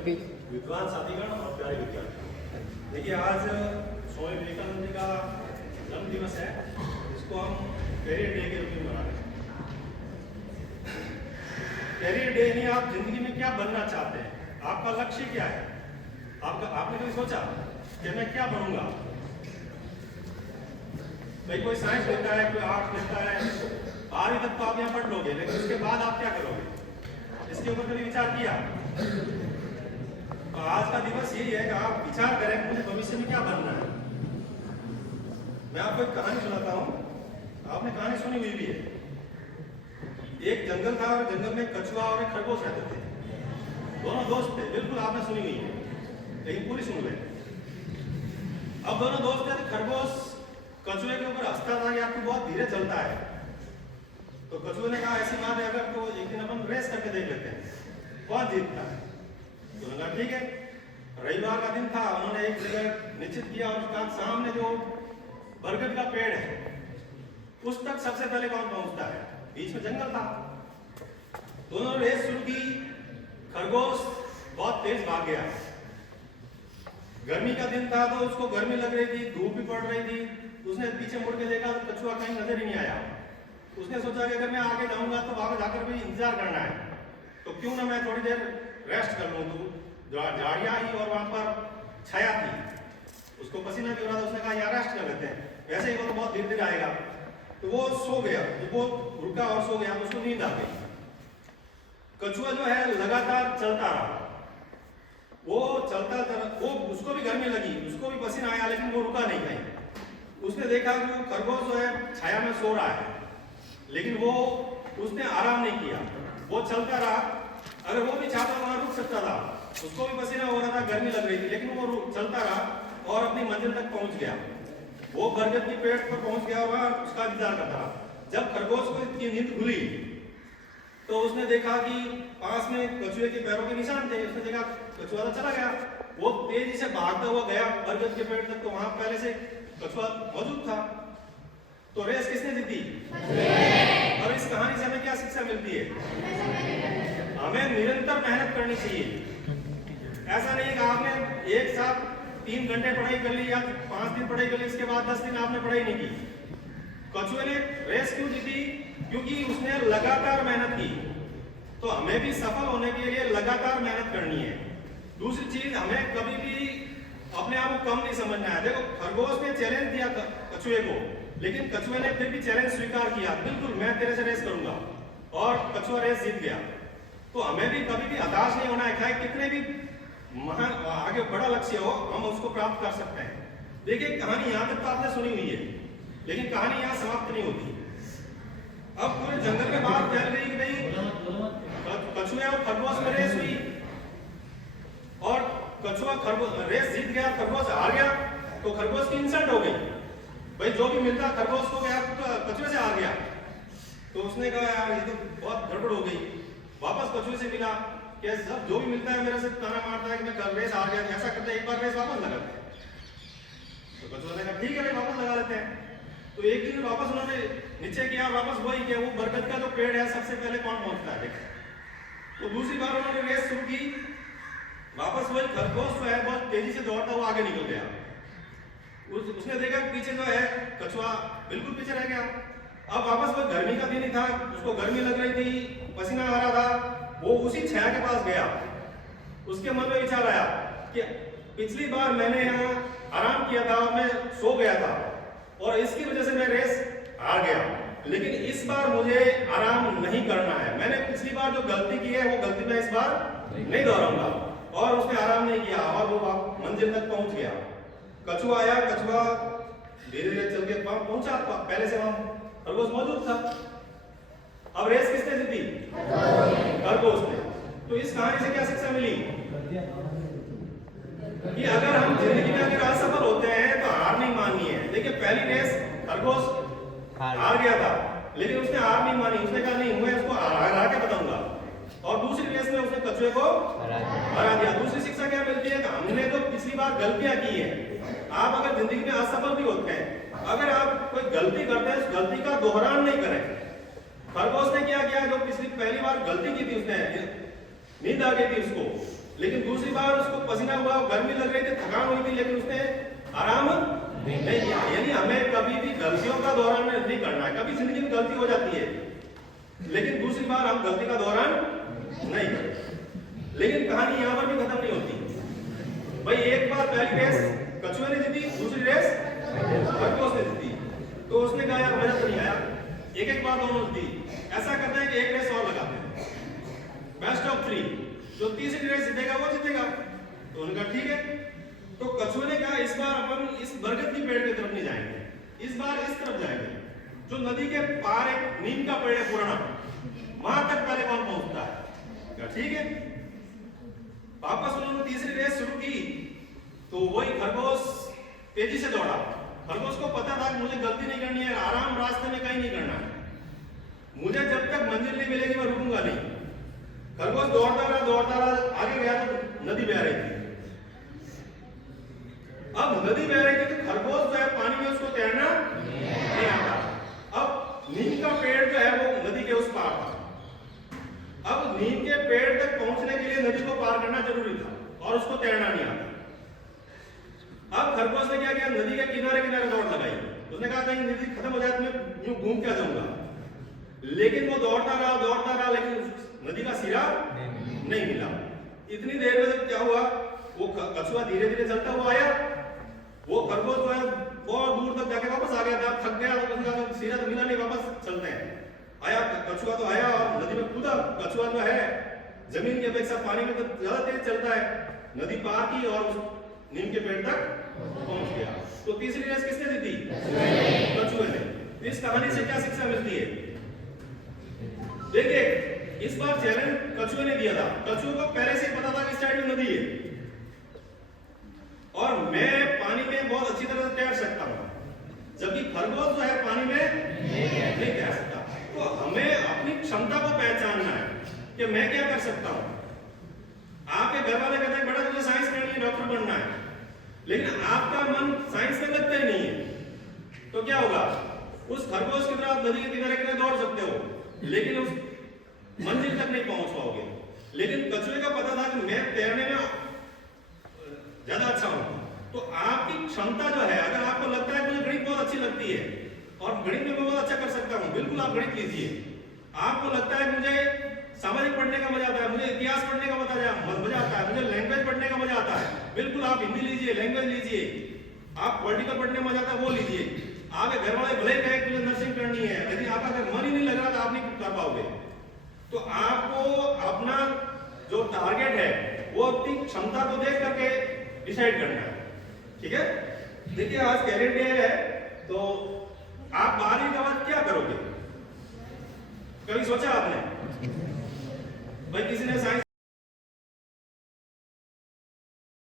विद्वान साथीगण और प्यारे विद्यार्थी, देखिए आज स्वामी विवेकानंद जी का जन्म दिवस है। इसको हम कैरियर डे के रूप में मना रहे हैं। कैरियर डे यानी आप जिंदगी में क्या बनना चाहते हैं, आपका लक्ष्य क्या है, आपने कभी सोचा कि मैं क्या बनूंगा? भाई कोई साइंस लेता है, कोई आर्ट्स लेता है, 12वीं तक तो आप यहाँ पढ़ लोगे, लेकिन उसके बाद आप क्या करोगे, इसके ऊपर कभी विचार किया? तो आज का दिवस यही है कि आप विचार करें मुझे भविष्य में क्या बनना है। मैं आपको एक कहानी सुनाता हूँ, आपने कहानी सुनी हुई भी है। एक जंगल था और जंगल में कछुआ और एक खरगोश रहते थे। दोनों दोस्त थे, बिल्कुल आपने सुनी हुई है, लेकिन पूरी सुन ले। अब दोनों दोस्त थे, खरगोश कछुए के ऊपर हंसता था कि आपको बहुत धीरे चलता है। तो कछुए ने कहा ऐसी बात है, अगर तो एक दिन अपन रेस करके देख लेते हैं कौन जीतता है। तो लगा ठीक है। रविवार का दिन था, उन्होंने एक जगह निश्चित किया और उसका सामने जो बरगद का पेड़ है उस तक सबसे पहले कौन पहुंचता है। बीच में जंगल था, दोनों ने रेस शुरू की। खरगोश बहुत तेज भाग गया। गर्मी का दिन था तो उसको गर्मी लग रही थी, धूप भी पड़ रही थी। उसने पीछे मुड़ के देखा तो कछुआ कहीं नजर ही नहीं आया। उसने सोचा कि अगर मैं आगे जाऊंगा तो वहां जाकर भी इंतजार करना है, तो क्यों ना मैं थोड़ी देर रेस्ट कर लूं। तो झाड़ियां ही और वहां पर छाया थी, उसको पसीना भी हो रहा था। उसने कहा यार रेस्ट कर लेते हैं, वैसे ही वो तो बहुत धीरे धीरे आएगा। तो वो सो गया, तो वो रुका और सो गया, तो उसको नींद आ गई। कछुआ जो है लगातार चलता रहा, वो चलता वो उसको भी गर्मी लगी, उसको भी पसीना आया, लेकिन वो रुका नहीं कहीं। उसने देखा कि वो खरगोश जो है छाया में सो रहा है, लेकिन वो उसने आराम नहीं किया, वो चलता रहा। अगर वो भी चाहता वहां रुक सकता था, उसको भी पसीना हो रहा था, गर्मी लग रही थी, लेकिन वो चलता रहा और अपनी मंजिल तक पहुंच गया। वो बरगद की पेड़ पर पहुंच गया और वहां उसका इंतजार करता रहा। जब खरगोश को इतनी नींद खुली तो उसने देखा कि पास में कछुए के पैरों के निशान थे। उसने देखा कछुआ तो चला गया। वो तेजी से भागता हुआ गया बरगद के पेड़ तक, तो वहां पहले से कछुआ मौजूद था। तो रेस किसने जीती? और इस कहानी से हमें क्या शिक्षा मिलती है? हमें निरंतर मेहनत करनी चाहिए। ऐसा नहीं कि आपने एक साथ 3 घंटे पढ़ाई कर ली या 5 दिन पढ़ाई कर ली, इसके बाद 10 दिन आपने पढ़ाई नहीं की। कछुए ने रेस क्यों जीती? क्योंकि उसने लगातार मेहनत की। तो हमें भी सफल होने के लिए लगातार मेहनत करनी है। दूसरी चीज, हमें कभी भी अपने आप को कम नहीं समझना है। देखो खरगोश ने चैलेंज दिया कछुए को, लेकिन कछुए ने फिर भी चैलेंज स्वीकार किया, बिल्कुल मैं तेरे से रेस करूंगा, और कछुआ रेस जीत गया। तो हमें भी कभी भी हताश नहीं होना है, चाहे कितने भी महान आगे बड़ा लक्ष्य हो, हम उसको प्राप्त कर सकते हैं। देखिए कहानी यहां तक तो आपने सुनी हुई है, लेकिन कहानी यहां समाप्त नहीं होती। अब पूरे जंगल में बात फैल गई कि भाई कछुआ और खरगोश में रेस हुई और कछुआ खरगोश रेस जीत गया, खरगोश हार गया। तो खरगोश की इंसल्ट हो गई, भाई जो भी मिलता खरगोश को गया तो कछुए से हार गया। तो उसने कहा यार ये तो बहुत गड़बड़ हो गई। वापस कछुए से मिला कि सब जो भी मिलता है मेरे से ताना मारता है कि मैं रेस हार गया, ऐसा करते एक बार रेस वापस लगाते हैं। तो कछुआ ने कहा ठीक है भाई वापस लगा लेते हैं। तो एक दिन वापस उन्होंने नीचे किया, वापस वही किया, वो बरगद का जो पेड़ है सबसे पहले कौन पहुंचता है देखो। तो दूसरी बार उन्होंने रेस शुरू की, वापस वही खरगोश जो है बहुत तेजी से दौड़ता हुआ आगे निकल गया। उसने देखा पीछे जो है कछुआ बिल्कुल पीछे रह गया। अब वापस वो गर्मी का दिन ही था, उसको गर्मी लग रही थी, पसीना आ रहा था। वो उसी छाया के पास गया। उसके मन में विचार आया कि पिछली बार मैंने यहाँ आराम किया था और मैं सो गया था और इसकी वजह से मैं रेस हार गया, लेकिन इस बार मुझे आराम नहीं करना है। मैंने पिछली बार जो गलती की है वो गलती मैं इस बार नहीं दोहराऊंगा। और उसने आराम नहीं किया और वो मंजिल तक पहुंच गया। कछुआ आया, कछुआ धीरे धीरे चल के पहुंचा, पहले से वहां खरगोश मौजूद था। अब रेस किसने जीती? खरगोश ने। तो इस कहानी से क्या शिक्षा मिली कि अगर हम जिंदगी में अगर असफल होते हैं तो हार नहीं माननी है। देखिए पहली रेस खरगोश हार गया था, लेकिन उसने हार नहीं मानी। उसने कहा नहीं मैं उसको हरा के बताऊंगा, और दूसरी रेस में उसने कछुए को हरा दिया। दूसरी शिक्षा क्या मिलती है? हमने तो पिछली बार गलतियां की है। आप अगर जिंदगी में असफल भी होते हैं, अगर आप कोई गलती करते हैं उस गलती का दोहरान नहीं करें। खरगोश ने क्या किया? जो पिछली पहली बार गलती की थी, उसने नींद आ गई थी उसको, लेकिन दूसरी बार उसको पसीना हुआ, गर्मी लग रही थी, थकान हुई थी, लेकिन उसने आराम नहीं किया। यानी हमें कभी भी गलतियों का दोहरान नहीं करना है। कभी जिंदगी में गलती हो जाती है, लेकिन दूसरी बार हम गलती का दोहरान नहीं करें। लेकिन कहानी यहाँ पर भी खत्म नहीं होती। भाई एक बार पहली रेस कछुए ने जीती, दूसरी रेस खरगोश ने जीती, तो उसने कहा यार मजा तो नहीं आया, एक बार दोनों जीती। ऐसा करते हैं कि एक रेस और लगाते हैं, बेस्ट ऑफ 3, जो तीसरी रेस जीतेगा वो जीतेगा। तो उन्होंने कहा ठीक है। तो कछुए ने कहा इस बार अपन इस बरगद की पेड़ की तरफ नहीं जाएंगे, इस बार इस तरफ जाएंगे, जो नदी के पार एक नीम का पेड़ है पुराना, वहां तक पहले कौन पहुंचता है। कहा ठीक है। वापस उन्होंने तीसरी रेस शुरू की, तो वही खरगोश तेजी से दौड़ा। खरगोश को पता था कि मुझे गलती नहीं करनी है, आराम रास्ते में कहीं नहीं करना है, मुझे जब तक मंजिल नहीं मिलेगी मैं रुकूंगा नहीं। खरगोश दौड़ता रहा, आगे गया तो नदी बह रही थी। अब नदी बह रही थी तो खरगोश जो है पानी में उसको तैरना नहीं आता। अब नीम का पेड़ जो है वो नदी के उस पार था। अब नीम के पेड़ तक पहुंचने के लिए नदी को पार करना जरूरी था और उसको तैरना नहीं आता। अब खरगोश ने क्या किया, नदी के किनारे किनारे दौड़ लगाई। उसने कहा कहीं नदी खत्म हो जाए तो मैं यूं घूम के आ जाऊंगा। लेकिन वो दौड़ता रहा, लेकिन नदी का सिरा नहीं मिला। इतनी देर में क्या हुआ, वो कछुआ धीरे धीरे चलता हुआ आया, वो खरगोश जो है बहुत दूर तक जाके वापस आ गया था, थक गया, तो उसने कहा सिरा तो मिला नहीं, वापस चलते हैं। आया कछुआ तो आया और नदी में कूदा। कछुआ जो है जमीन की अपेक्षा पानी में तो ज्यादा तेज चलता है, नदी पार की और नीम के पेड़ तक पहुंच गया। तो तीसरी रेस किसने जीती? कछुए ने। इस कहानी से क्या शिक्षा मिलती है? देखिए इस बार चैलेंज कछुए ने दिया था। कछुए को पहले से पता था कि इस साइड में नदी है और मैं पानी में बहुत अच्छी तरह से तैर सकता हूं, जबकि खरगोश जो है पानी में नहीं तैर सकता। तो हमें अपनी क्षमता को पहचानना है कि मैं क्या कर सकता हूं। आपके घर वाले कहते हैं बेटा तुझे साइंस करनी है, डॉक्टर बनना है, लेकिन आपका मन साइंस में लगता ही नहीं है, तो क्या होगा, उस खरगोश की तरह आप नदी के किनारे किनारे दौड़ सकते हो, लेकिन उस मंजिल तक नहीं पहुंच पाओगे। लेकिन कछुए का पता था कि मैं तैरने में ज्यादा अच्छा हूं। तो आपकी क्षमता जो है, अगर आपको लगता है मुझे गणित बहुत अच्छी लगती है और गणित में मैं बहुत अच्छा कर सकता हूं, बिल्कुल आप गणित लीजिए। आपको लगता है मुझे सामाजिक पढ़ने का मजा आता है, मुझे इतिहास पढ़ने का मजा आता है, मुझे लैंग्वेज पढ़ने का मजा आता है, बिल्कुल आप हिंदी लीजिए, लैंग्वेज लीजिए। आप पॉलिटिकल पढ़ने में मजा आता है, वो लीजिए। आपके घर वाले भले कहे कि मुझे नर्सिंग करनी है, लेकिन आपका अगर मन ही नहीं लग रहा तो आप नहीं कर पाओगे। तो आपको अपना जो टारगेट है वो अपनी क्षमता को देख करके डिसाइड करना है, ठीक है। देखिए आज कैरियर डे है, तो आप 12वीं के बाद क्या करोगे, कभी सोचा आपने? भाई किसी ने साइंस